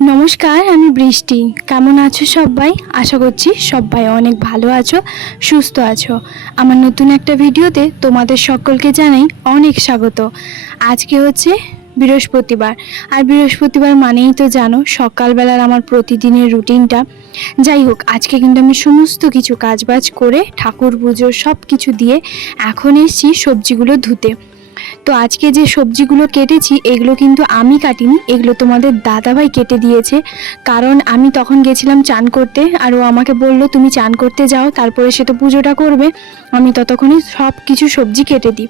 নমস্কার, আমি বৃষ্টি। কেমন আছো সবাই? আশা করছি সবাই অনেক ভালো আছো, সুস্থ আছো। আমার নতুন একটা ভিডিওতে তোমাদের সকলকে জানাই অনেক স্বাগত। আজকে হচ্ছে বৃহস্পতিবার। আর বৃহস্পতিবার মানেই তো জানো, সকালবেলার আমার প্রতিদিনের রুটিনটা। যাই হোক, আজকে কিন্তু আমি সমস্ত কিছু কাজবাজ করে, ঠাকুর পুজো সব কিছু দিয়ে এখন এসেছি সবজিগুলো ধুতে। তো আজকে যে সবজিগুলো কেটেছি, এগুলো কিন্তু আমি কাটিনি, এগুলো তোমাদের দাদাভাই কেটে দিয়েছে। কারণ আমি তখন গেছিলাম চান করতে, আর ও আমাকে বলল, তুমি চান করতে যাও, তারপরে সে তো পুজোটা করবে, আমি ততক্ষণই সব কিছু সবজি কেটে দিই।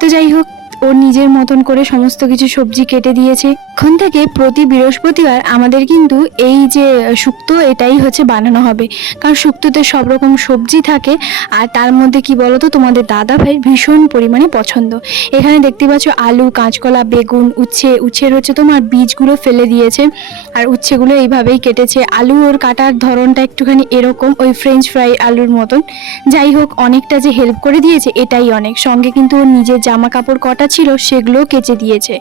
তো যাই হোক ও নিজের মতন করে সমস্ত কিছু সবজি কেটে দিয়েছে। এখন থেকে প্রতি বৃহস্পতিবার আমাদের কিন্তু এই যে শুক্তো, এটাই হচ্ছে বানানো হবে। কারণ শুক্তোতে সব রকম সবজি থাকে, আর তার মধ্যে কি বলতো, তোমাদের দাদা ভাইয়ের ভীষণ পরিমাণে পছন্দ। এখানে দেখতে পাচ্ছ আলু, কাঁচকলা, বেগুন, উচ্ছে উচ্ছের হচ্ছে তোমার, বীজগুলো ফেলে দিয়েছে। আর উচ্ছেগুলো এইভাবেই কেটেছে। আলু ওর কাটার ধরনটা একটুখানি এরকম, ওই ফ্রেঞ্চ ফ্রাই আলুর মতন। যাই হোক, অনেকটা যে হেল্প করে দিয়েছে, এটাই অনেক। সঙ্গে কিন্তু ওর নিজের জামা কাপড় কটা ছিল সেগুলোও কেচে দিয়েছে।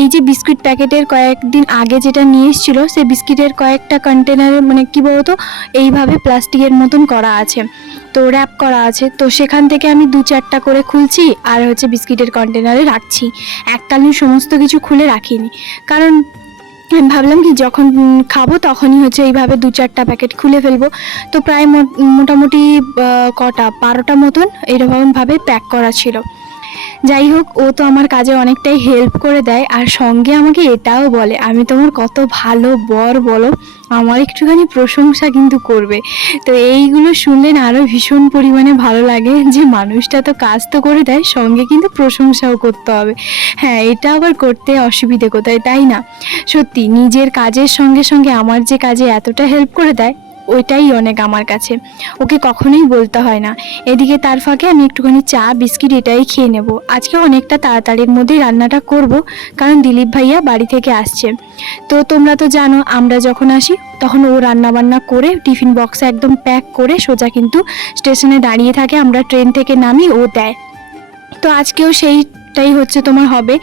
এই যে বিস্কুট প্যাকেটের কয়েকদিন আগে যেটা নিয়ে এসেছিল সে বিস্কিটের কয়েকটা কন্টেনারে মানে কি বলতো, এইভাবে প্লাস্টিকের মতন করা আছে। তো র্যাপ করা আছে। তো সেখান থেকে আমি দু চারটা করে খুলছি আর হচ্ছে বিস্কিটের কন্টেনারে রাখছি। এককালীন সমস্ত কিছু খুলে রাখিনি। কারণ আমি ভাবলাম কি, যখন খাব তখনই হচ্ছে এইভাবে দু চারটা প্যাকেট খুলে ফেলব। তো প্রায় মোটামুটি কটা, বারোটা মতন এরকমভাবে প্যাক করা ছিল। যাই হোক, ও তো আমার কাজে অনেকটাই হেল্প করে দেয় আর সঙ্গে আমাকে এটাও বলে, আমি তোমার কত ভালো বর বলো, আমার একটুখানি প্রশংসা কিন্তু করবে। তো এইগুলো শুনলেন আরও ভীষণ পরিমাণে ভালো লাগে যে মানুষটা তো কাজ তো করে দেয়, সঙ্গে কিন্তু প্রশংসাও করতে হবে। হ্যাঁ এটা আবার করতে অসুবিধে কোথায়, তাই না? সত্যি, নিজের কাজের সঙ্গে সঙ্গে আমার যে কাজে এতটা হেল্প করে দেয় ওইটাই অনেক আমার কাছে। ওকে কখনোই বলতে হয় না। এদিকে তার ফাঁকে আমি একটুখানি চা, বিস্কিট এটাই খেয়ে নেব। আজকে অনেকটা তাড়াতাড়ির মধ্যেই রান্নাটা করব, কারণ দিলীপ ভাইয়া বাড়ি থেকে আসছে। তো তোমরা তো জানো, আমরা যখন আসি, তখন ও রান্না বান্না করে টিফিন বক্সে একদম প্যাক করে সোজা কিন্তু স্টেশনে দাঁড়িয়ে থাকে, আমরা ট্রেন থেকে নামি ও দেয়। তো আজকেও সেইটাই হচ্ছে তোমার হবে।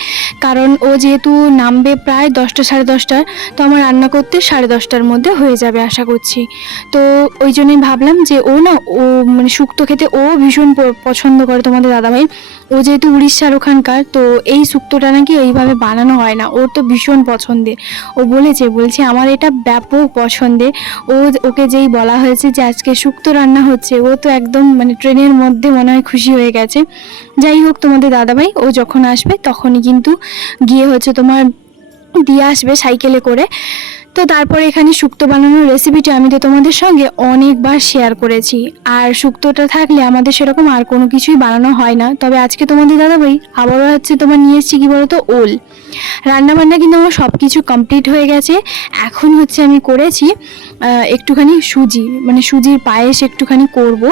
কারণ ও যেহেতু নামবে প্রায় দশটা, সাড়ে দশটার, তো আমার রান্না করতে সাড়ে দশটার মধ্যে হয়ে যাবে আশা করছি। তো ওই জন্যই ভাবলাম যে ও না, ও মানে শুক্তো খেতে ও ভীষণ পছন্দ করে তোমাদের দাদাভাই ও যেহেতু উড়িষ্যার ওখানকার, তো এই শুক্তোটা নাকি এইভাবে বানানো হয় না। ওর তো ভীষণ পছন্দের। ও বলেছে, বলছে, আমার এটা ব্যাপক পছন্দের। ও ওকে যেই বলা হয়েছে যে আজকে শুক্তো রান্না হচ্ছে, ও তো একদম মানে ট্রেনের মধ্যে মনে হয় খুশি হয়ে গেছে। যাই হোক তোমাদের দাদাভাই, ও যখন আসবে তখনই কিন্তু গিয়ে হচ্ছে তোমার দিয়ে আসবে সাইকেলে করে। তো তারপরে এখানে শুক্তো বানানোর রেসিপিটা আমি তো তোমাদের সঙ্গে অনেকবার শেয়ার করেছি। আর শুক্তোটা থাকলে আমাদের সেরকম আর কোনো কিছুই বানানো হয় না। তবে আজকে তোমাদের দাদা দাদাভাই আবারও হচ্ছে তোমার নিয়ে এসেছি কী বলতো? ওল। রান্নাবান্না কিন্তু আমার সব কিছু কমপ্লিট হয়ে গেছে। এখন হচ্ছে আমি করেছি একটুখানি সুজি। মানে সুজির পায়েস একটুখানি করব।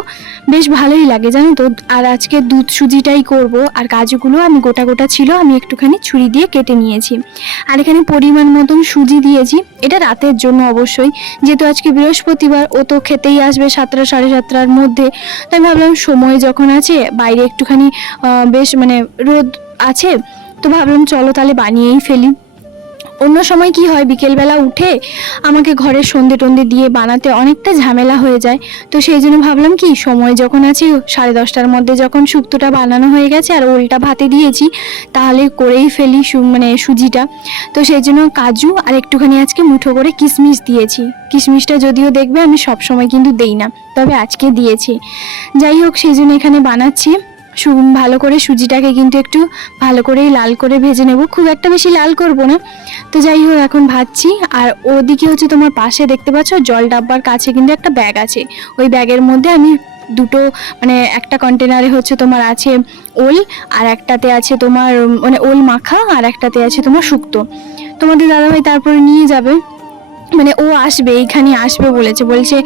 বেশ ভালোই লাগে, জানো তো? আর আজকে দুধ সুজিটাই করব। আর কাজুগুলো আমি গোটা গোটা ছিল, আমি একটুখানি ছুরি দিয়ে কেটে নিয়েছি। আর এখানে পরিমাণ মতন সুজি দিয়েছি। এটা রাতের জন্য অবশ্যই। যেহেতু আজকে বৃহস্পতিবার, ও তো খেতেই আসবে সাতটা, সাড়ে সাতটার মধ্যে। তাই ভাবলাম সময় যখন আছে, বাইরে একটুখানি বেশ মানে রোদ আছে, তো ভাবলাম চলো তাহলে বানিয়েই ফেলি। অন্য সময় কি হয়? বিকেলবেলা উঠে আমাকে ঘরে সন্ধে টন্ধে দিয়ে বানাতে অনেকটা ঝামেলা হয়ে যায়। তো সেই জন্য ভাবলাম কি, সময় যখন আছে, সাড়ে দশটার মধ্যে যখন শুক্তোটা বানানো হয়ে গেছে আর ওলটা ভাতে দিয়েছি, তাহলে করেই ফেলি মানে সুজিটা। তো সেই জন্য কাজু আর একটুখানি আজকে মুঠো করে কিশমিশ দিয়েছি। কিশমিশটা যদিও দেখবে, আমি সব সময় কিন্তু দেই না, তবে আজকে দিয়েছি। যাই হোক, সেই জন্য এখানে বানাচ্ছি। ভালো করে সুজিটাকে কিন্তু একটু ভালো করেই লাল করে ভেজে নেব। খুব একটা বেশি লাল করব না। তো যাই হোক, এখন ভাজছি। আর ওদিকে হচ্ছে তোমার পাশে দেখতে পাচ্ছ, জল ডাব্বার কাছে কিন্তু একটা ব্যাগ আছে। ওই ব্যাগের মধ্যে আমি দুটো মানে একটা কন্টেনারে হচ্ছে তোমার আছে ওল, আর একটাতে আছে তোমার মানে ওল মাখা, আর একটাতে আছে তোমার শুক্তো। তোমাদের দাদাভাই তারপরে নিয়ে যাবে। মানে ও আসবে, এইখানে আসবে বলেছে। বলছে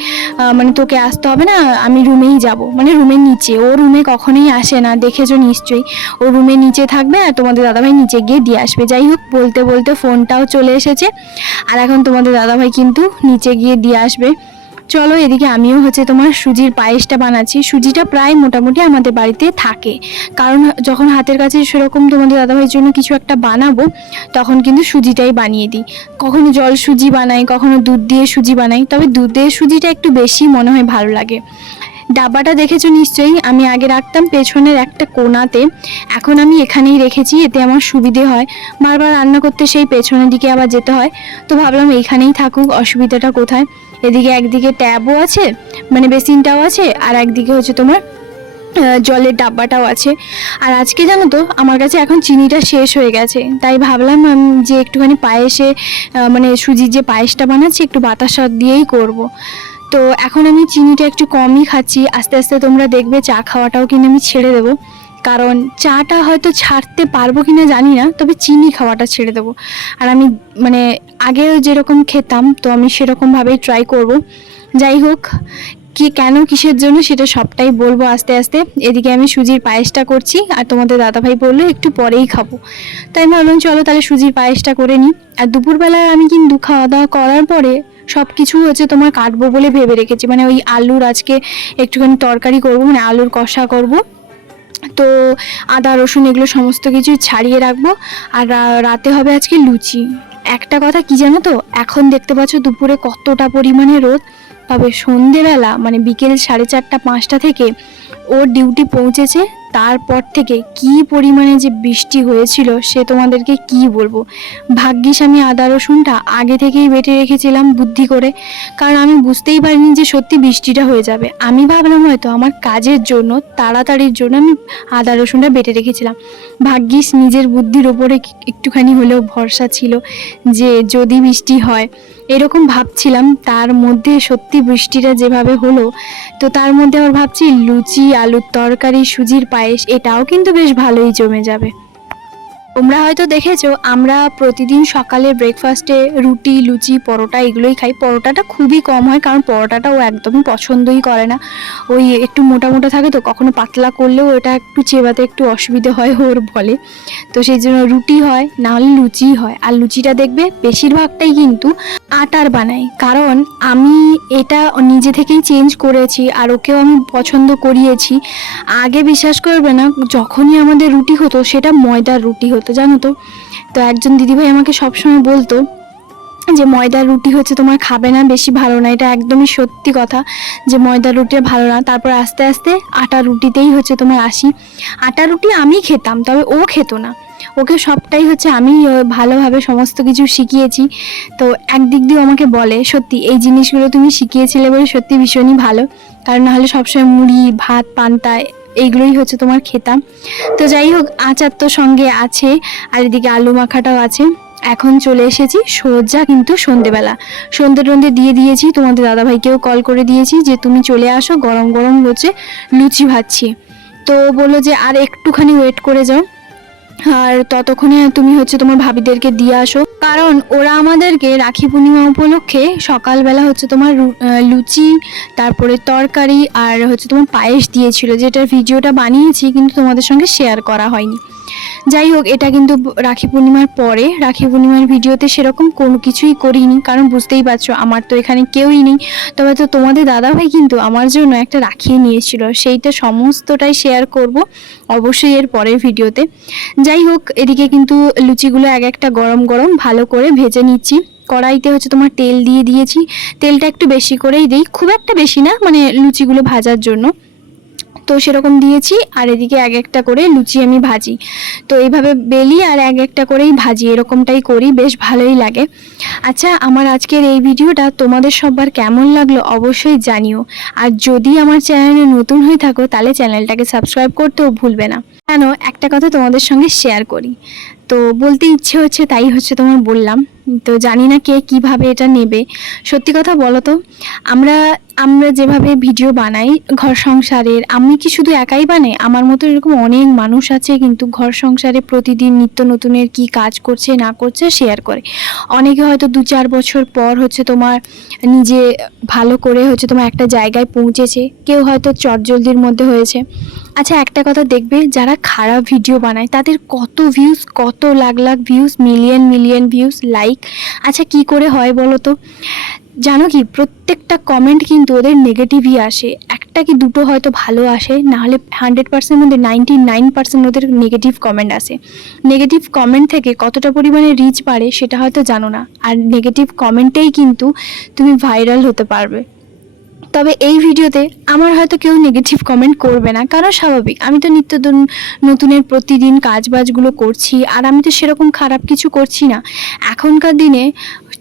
মানে তোকে আসতে হবে না, আমি রুমেই যাব। মানে রুমের নিচে, ও রুমে কখনোই আসে না, দেখেছ নিশ্চয়ই। ও রুমে নিচে থাকবে আর তোমাদের দাদাভাই নিচে গিয়ে দিয়ে আসবে। যাই হোক, বলতে বলতে ফোনটাও চলে এসেছে। আর এখন তোমাদের দাদাভাই কিন্তু নিচে গিয়ে দিয়ে আসবে। চলো এদিকে আমিও হচ্ছে তোমার সুজির পায়েসটা বানাচ্ছি। সুজিটা প্রায় মোটামুটি আমাদের বাড়িতে থাকে। কারণ যখন হাতের কাছে সেরকম তোমাদের দাদাভাইয়ের জন্য কিছু একটা বানাবো, তখন কিন্তু সুজিটাই বানিয়ে দিই। কখনো জল সুজি বানাই, কখনো দুধ দিয়ে সুজি বানাই, তবে দুধ দিয়ে সুজিটা একটু বেশি মনে হয় ভালো লাগে। ডাব্বাটা দেখেছ নিশ্চয়ই? আমি আগে রাখতাম পেছনের একটা কোনাতে। এখন আমি এখানেই রেখেছি, এতে আমার সুবিধে হয়। বারবার রান্না করতে সেই পেছনের দিকে আবার যেতে হয়। তো ভাবলাম এইখানেই থাকুক, অসুবিধাটা কোথায়? এদিকে একদিকে ট্যাবও আছে মানে বেসিনটাও আছে, আর একদিকে হচ্ছে তোমার জলের ডাব্বাটাও আছে। আর আজকে জানো তো, আমার কাছে এখন চিনিটা শেষ হয়ে গেছে। তাই ভাবলাম আমি যে একটুখানি পায়েসে মানে সুজির যে পায়েসটা বানাচ্ছি, একটু বাতাসা দিয়েই করব। তো এখন আমি চিনিটা একটু কমই খাচ্ছি। আস্তে আস্তে তোমরা দেখবে, চা খাওয়াটাও কিন্তু আমি ছেড়ে দেবো। কারণ চাটা হয়তো ছাড়তে পারব কি না জানি না, তবে চিনি খাওয়াটা ছেড়ে দেবো। আর আমি মানে আগে যেরকম খেতাম, তো আমি সেরকমভাবেই ট্রাই করব। যাই হোক, কি, কেন, কিসের জন্য সেটা সবটাই বলব আস্তে আস্তে। এদিকে আমি সুজির পায়েসটা করছি, আর তোমাদের দাদাভাই বলল একটু পরেই খাব। তাই আমি ভাবলাম, চলো তাহলে সুজির পায়েসটা করে নিই। আর দুপুরবেলা আমি কিন্তু খাওয়া দাওয়া করার পরে সব কিছু হচ্ছে তোমার কাটবো বলে ভেবে রেখেছি। মানে ওই আলুর আজকে একটুখানি তরকারি করব মানে আলুর কষা করব। তো আদা, রসুন এগুলো সমস্ত কিছু ছাড়িয়ে রাখব। আর রাতে হবে আজকে লুচি। একটা কথা কি জানো তো? এখন দেখতে পাচ্ছ দুপুরে কতটা পরিমাণে রোদ। তবে সন্ধেবেলা মানে বিকেল সাড়ে চারটা, পাঁচটা থেকে ওর ডিউটি পৌঁছেছে। তারপর থেকে কি পরিমাণে যে বৃষ্টি হয়েছিল সে তোমাদেরকে কি বলব? ভাগ্যিস আমি আদা রসুনটা আগে থেকেই বেটে রেখেছিলাম বুদ্ধি করে। কারণ আমি বুঝতেই পারিনি যে সত্যি বৃষ্টিটা হয়ে যাবে। আমি ভাবলাম হয়তো আমার কাজের জন্য, তাড়াতাড়ির জন্য আমি আদা রসুনটা বেটে রেখেছিলাম। ভাগ্যিস নিজের বুদ্ধির ওপরে একটুখানি হলেও ভরসা ছিল যে যদি বৃষ্টি হয় এরকম ভাবছিলাম, তার মধ্যে সত্যি বৃষ্টিটা যেভাবে হলো, তো তার মধ্যে আবার ভাবছি লুচি, আলুর তরকারি, সুজির পায়েস, এটাও কিন্তু বেশ ভালোই জমে যাবে। তোমরা হয়তো দেখেছ, আমরা প্রতিদিন সকালে ব্রেকফাস্টে রুটি, লুচি, পরোটা এগুলোই খাই। পরোটাটা খুবই কম হয়, কারণ পরোটাটা ও একদমই পছন্দই করে না। ওই একটু মোটা মোটা থাকে তো, কখনো পাতলা করলেও এটা একটু চেবাতে একটু অসুবিধে হয় ওর বলে। তো সেই জন্য রুটি হয়, না হলে লুচি হয়। আর লুচিটা দেখবে, বেশিরভাগটাই কিন্তু আটার বানাই কারণ আমি এটা নিজে থেকেই চেঞ্জ করেছি আর ওকেও আমি পছন্দ করিয়েছি। আগে বিশ্বাস করবে না, যখনই আমাদের রুটি হতো, সেটা ময়দার রুটি হতো। জানো তো তো একজন দিদিভাই আমাকে সবসময় বলতো যে ময়দার রুটি হচ্ছে তোমার খাবে না, বেশি ভালো না। এটা একদমই সত্যি কথা যে ময়দার রুটি ভালো না। তারপর আস্তে আস্তে আটা রুটিতেই হচ্ছে তোমার আসি আটা রুটি আমি খেতাম, তবে ও খেত না। ওকে সবটাই হচ্ছে আমি ভালোভাবে সমস্ত কিছু শিখিয়েছি। তো একদিক দিয়েও আমাকে বলে, সত্যি, এই জিনিসগুলো তুমি শিখিয়েছিলে বলে সত্যি ভীষণই ভালো। কারণ নাহলে সবসময় মুড়ি, ভাত, পান্তা এইগুলোই হচ্ছে তোমার খেতাম তো যাই হোক, আচার তো সঙ্গে আছে, আর এদিকে আলু মাখাটাও আছে। এখন চলে এসেছি সোজা কিন্তু সন্ধেবেলা। সন্ধে টন্ধে দিয়ে দিয়েছি, তোমাদের দাদাভাইকেও কল করে দিয়েছি যে তুমি চলে আসো, গরম গরম হচ্ছে লুচি ভাজছি। তো বলল যে, আর একটুখানি ওয়েট করে যাও। আর ততক্ষণে তুমি হচ্ছে তোমার ভাবিদেরকে দিয়ে আসো। কারণ ওরা আমাদেরকে রাখি পূর্ণিমা উপলক্ষে সকালবেলা হচ্ছে তোমার লুচি, তারপরে তরকারি আর হচ্ছে তোমার পায়েস দিয়েছিল, যেটার ভিডিওটা বানিয়েছি, কিন্তু তোমাদের সঙ্গে শেয়ার করা হয়নি। যাই হোক, এটা কিন্তু রাখি পূর্ণিমার পরে। রাখি পূর্ণিমার ভিডিওতে সেরকম কোনো কিছুই করিনি, কারণ বুঝতেই পারছ, আমার তো এখানে কেউই নেই। তবে তো তোমাদের দাদাভাই কিন্তু আমার জন্য একটা রাখিয়ে নিয়েছিল, সেইটা সমস্তটাই শেয়ার করব অবশ্যই এর পরের ভিডিওতে। যাই হোক, এদিকে কিন্তু লুচিগুলো এক একটা গরম গরম ভালো করে ভেজে নিচ্ছি। কড়াইতে হচ্ছে তোমার তেল দিয়ে দিয়েছি। তেলটা একটু বেশি করেই দিই, খুব একটা বেশি না মানে লুচিগুলো ভাজার জন্য। তো সেরকম দিয়েছি, আর এদিকে এক একটা করে লুচি আমি ভাজি। তো এইভাবে বেলি আর এক একটা করেই ভাজি, এরকমটাই করি, বেশ ভালোই লাগে। আচ্ছা আমার আজকের এই ভিডিওটা তোমাদের সবার কেমন লাগল অবশ্যই জানিও। আর যদি আমার চ্যানেলে নতুন হয়ে থাকো, তাহলে চ্যানেলটাকে সাবস্ক্রাইব করতেও ভুলবে না। কেন, একটা কথা তোমাদের সঙ্গে শেয়ার করি। তো বলতে ইচ্ছে হচ্ছে, তাই হচ্ছে তোমার বললাম। তো জানি না কে কীভাবে এটা নেবে। সত্যি কথা বলো তো, আমরা আমরা যেভাবে ভিডিও বানাই ঘর সংসারের, আমি কি শুধু একাই বানাই? আমার মতো এরকম অনেক মানুষ আছে কিন্তু ঘর সংসারে প্রতিদিন নিত্য নতুনের কি কাজ করছে, না করছে শেয়ার করে। অনেকে হয়তো দু চার বছর পর হচ্ছে তোমার নিজে ভালো করে হচ্ছে তোমার একটা জায়গায় পৌঁছেছে। কেউ হয়তো চটজলদির মধ্যে হয়েছে। আচ্ছা একটা কথা দেখবে, যারা খারাপ ভিডিও বানায়, তাদের কত ভিউজ কত lakh lakh views million million views like আচ্ছা কি করে হয় বলো তো? জানো কি, প্রত্যেকটা কমেন্ট কিন্তু ওদের নেগেটিভই আসে। একটা কি দুটো হয়তো ভালো আসে, নাহলে হান্ড্রেড পার্সেন্ট মধ্যে নাইনটি নাইন পার্সেন্ট ওদের নেগেটিভ কমেন্ট আসে। নেগেটিভ কমেন্ট থেকে কতটা পরিমাণে রিচ বাড়ে, সেটা হয়তো জানো না। আর নেগেটিভ কমেন্টেই কিন্তু তুমি ভাইরাল হতে পারবে। তবে এই ভিডিওতে আমার হয়তো কেউ নেগেটিভ কমেন্ট করবে না, কারণ স্বাভাবিক। আমি তো নিত্য নতুনের প্রতিদিন কাজবাজগুলো করছি, আর আমি তো সেরকম খারাপ কিছু করছি না। এখনকার দিনে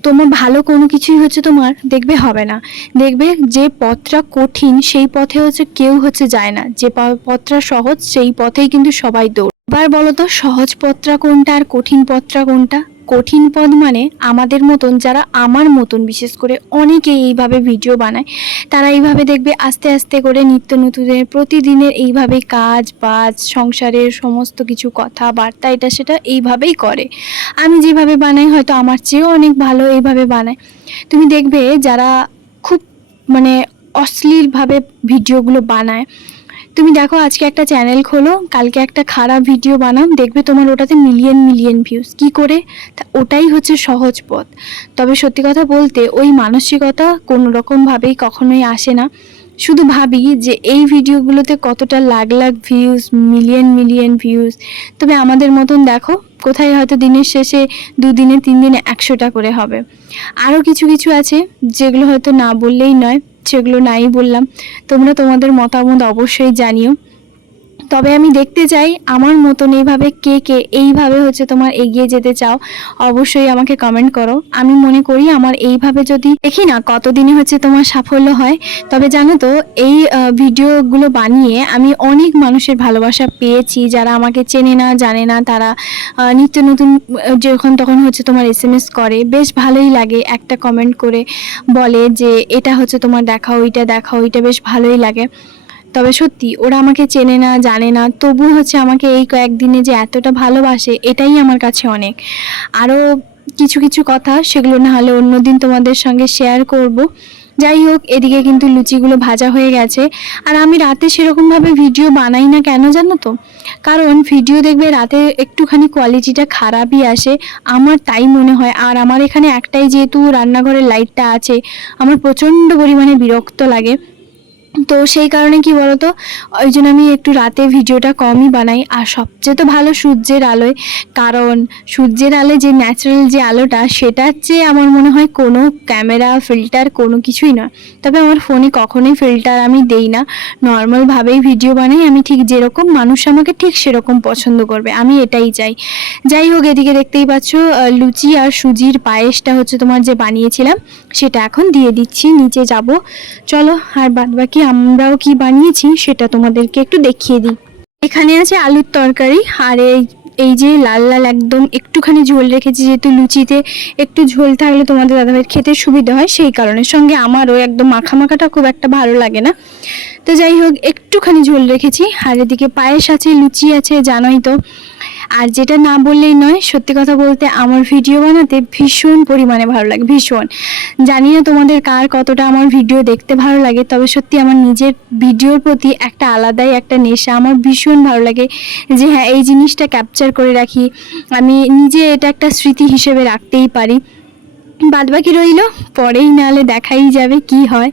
তোমার ভালো কোনো কিছুই হচ্ছে তোমার দেখবে হবে না। দেখবে যে পথটা কঠিন, সেই পথে হচ্ছে কেউ হচ্ছে যায় না। যে পথটা সহজ, সেই পথেই কিন্তু সবাই দৌড়। এবার বলো তো, সহজ পথটা কোনটা আর কঠিন পথটা কোনটা? কঠিন পথ মানে আমাদের মতন যারা আমার মতন, বিশেষ করে অনেকে এইভাবে ভিডিও বানায়, তারা এইভাবে দেখবে আস্তে আস্তে করে নিত্য নতুনের প্রতিদিনের এইভাবে কাজ, বাজ, সংসারের সমস্ত কিছু কথা, বার্তা, এটা সেটা এইভাবেই করে। আমি যেভাবে বানাই হয়তো আমার চেয়েও অনেক ভালো এইভাবে বানায়। তুমি দেখবে যারা খুব মানে অশ্লীলভাবে ভিডিওগুলো বানায় তুমি দেখো আজকে একটা চ্যানেল খোলো, কালকে একটা খারাপ ভিডিও বানাও, দেখবে তোমার ওটাতে মিলিয়ন মিলিয়ন ভিউজ কি করে? ওটাই হচ্ছে সহজ পথ। তবে সত্যি কথা বলতে, ওই মানসিকতা কোনো রকমভাবেই কখনোই আসে না। শুধু ভাবি যে এই ভিডিওগুলোতে কতটা lakh lakh views million million views তবে আমাদের মতন দেখো, কোথায় হয়তো দিনের শেষে দুদিনে তিন দিনে একশোটা করে হবে। আরও কিছু কিছু আছে যেগুলো হয়তো না বললেই নয়। সেগুলো নাই বললাম। তোমরা তোমাদের মতামত অবশ্যই জানিও। তবে আমি দেখতে চাই আমার মতন এইভাবে কে কে এইভাবে হচ্ছে তোমার এগিয়ে যেতে চাও, অবশ্যই আমাকে কমেন্ট করো। আমি মনে করি আমার এইভাবে যদি দেখি না কতদিনে হচ্ছে তোমার সাফল্য হয়, তবে জানো তো এই ভিডিওগুলো বানিয়ে আমি অনেক মানুষের ভালোবাসা পেয়েছি যারা আমাকে চেনে না, জানে না, তারা নিত্য নতুন যখন তখন হচ্ছে তোমার এস এম এস করে। বেশ ভালোই লাগে একটা কমেন্ট করে বলে যে এটা হচ্ছে তোমার দেখাও, ওইটা দেখাও, ওইটা বেশ ভালোই লাগে। তবে সত্যি, ওরা আমাকে চেনে না, জানে না তবু হচ্ছে আমাকে এই কয়েকদিনে যে এতটা ভালোবাসে, এটাই আমার কাছে অনেক। আরও কিছু কিছু কথা, সেগুলো না হলে অন্যদিন তোমাদের সঙ্গে শেয়ার করব। যাই হোক, এদিকে কিন্তু লুচিগুলো ভাজা হয়ে গেছে। আর আমি রাতে সেরকমভাবে ভিডিও বানাই না কেন জানো তো? কারণ ভিডিও দেখবে রাতে একটুখানি কোয়ালিটিটা খারাপই আসে। আমার তাই মনে হয়। আর আমার এখানে একটাই যেহেতু রান্নাঘরের লাইটটা আছে, আমার প্রচণ্ড পরিমাণে বিরক্ত লাগে। তো সেই কারণে কি বলতো, ওই জন্য আমি একটু রাতে ভিডিওটা কমই বানাই। আর সবচেয়ে তো ভালো সূর্যের আলোয়, কারণ সূর্যের আলোয় যে ন্যাচারাল যে আলোটা, সেটার চেয়ে আমার মনে হয় কোনো ক্যামেরা ফিল্টার কোনো কিছুই নয়। তবে আমার ফোনে কখনোই ফিল্টার আমি দেই না। নর্মালভাবেই ভিডিও বানাই, আমি ঠিক যেরকম মানুষ আমাকে ঠিক সেরকম পছন্দ করবে, আমি এটাই চাই। যাই হোক, এদিকে দেখতেই পাচ্ছ লুচি আর সুজির পায়েসটা হচ্ছে তোমার যে বানিয়েছিলাম, সেটা এখন দিয়ে দিচ্ছি, নিচে যাব। চলো, আর বাদ বাকি আমরাও কি বানিয়েছি সেটা তোমাদেরকে একটু দেখিয়ে দিই। এখানে আছে আলুর তরকারি আর এই এই যে লাল লাল একদম একটুখানি ঝোল রেখেছি, যেহেতু লুচিতে একটু ঝোল থাকলে তোমাদের দাদাভাইয়ের খেতে সুবিধা হয়, সেই কারণে সঙ্গে আমারও একদম মাখা মাখাটা খুব একটা ভালো লাগে না। তো যাই হোক, একটুখানি ঝোল রেখেছি আর এদিকে পায়েস আছে, লুচি আছে, জানোই তো। আর যেটা না বললেই নয়, সত্যি কথা বলতে আমার ভিডিও বানাতে ভীষণ পরিমাণে ভালো লাগে, ভীষণ। জানি না তোমাদের কার কতটা আমার ভিডিও দেখতে ভালো লাগে, তবে সত্যি আমার নিজের ভিডিওর প্রতি একটা আলাদাই একটা নেশা আমার ভীষণ ভালো লাগে যে হ্যাঁ এই জিনিসটা ক্যাপচার করে রাখি। আমি নিজে এটা একটা স্মৃতি হিসেবে রাখতেই পারি। বাদবাকি রইল, পরেই নাহলে দেখাই যাবে কি হয়।